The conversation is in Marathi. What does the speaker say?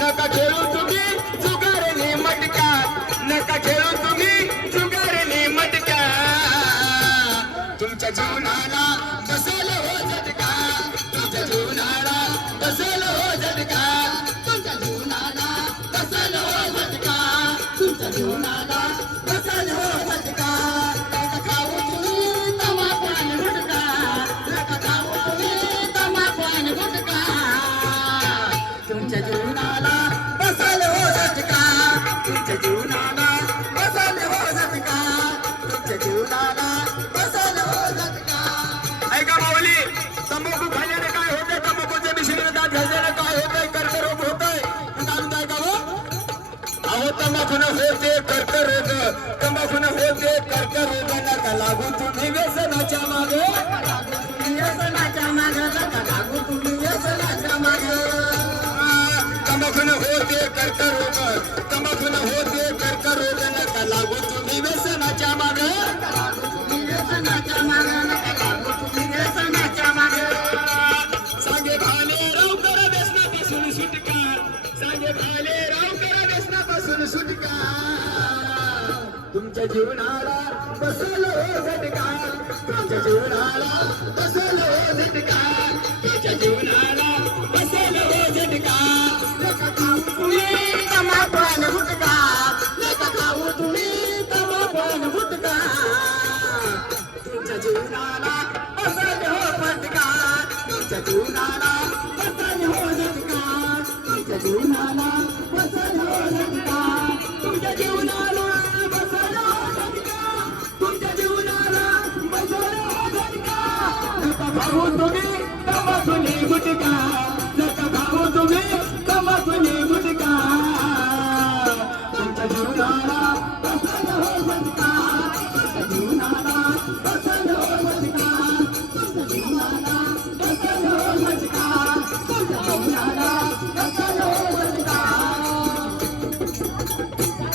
नका खेळू तुम्ही जुगारने मटका नका खेळू तुम्ही जुगारने मटका तुमच्या जीवनाला बसेल हो झटका तुमच्या जीवनाला बसेल हो झटका तुमच्या जीवनाला बसेल हो झटका तुमच्या जीवनाला बसेल हो झटका नका खाऊ तुम्ही तंबाखू आणि गुटखा नका खाऊ तुम्ही तंबाखू आणि गुटखा तुमच्या जीवनाला बसेल हो झटका तुमच्या जीवनाला बसेल हो झटका तुमच्या जीवनाला बसेल हो झटका ऐका माऊली तंबाखू खाल्ल्याने काय होतंय तंबाखूचे मिश्रण दात घालल्याने काय होतंय कर्करोग होतोय काय का हो अहो तंबाखूने होते कर्करोग तंबाखूने होते कर्करोग नका लागू तुम्ही व्यसनाच्या मागे व्यसनाच्या मागे नका लागू तुम्ही व्यसनाच्या मागे तंबाखूने होते कर्करोग तंबाखूने होते कर्करोग नका लागू तुम्ही व्यसनाच्या मागे व्यसनाच्या मागे नका लागू तुम्ही व्यसनाच्या मागे सांगे भाले राव करा व्यसनापासून सुटका सांगे भाले राव करा व्यसनापासून सुटका तुमच्या जीवनाला बसेल हो झटका तुमच्या जीवनाला बसेल हो झटका तुमच्या जीवनाला बसेल हो झटका नका खाऊ तुम्ही तंबाखू आणि गुटखा नका खाऊ तुम्ही तंबाखू आणि गुटखा तुमच्या जीवनाला बसेल हो झटका तुमच्या जीवनाला बसेल हो झटका तुमच्या जीवनाला बसेल हो झटका तुमच्या जीवनाला बसेल हो झटका तुमच्या जीवनाला बसेल हो झटका नका खाऊ तुम्ही तंबाखू आणि गुटखा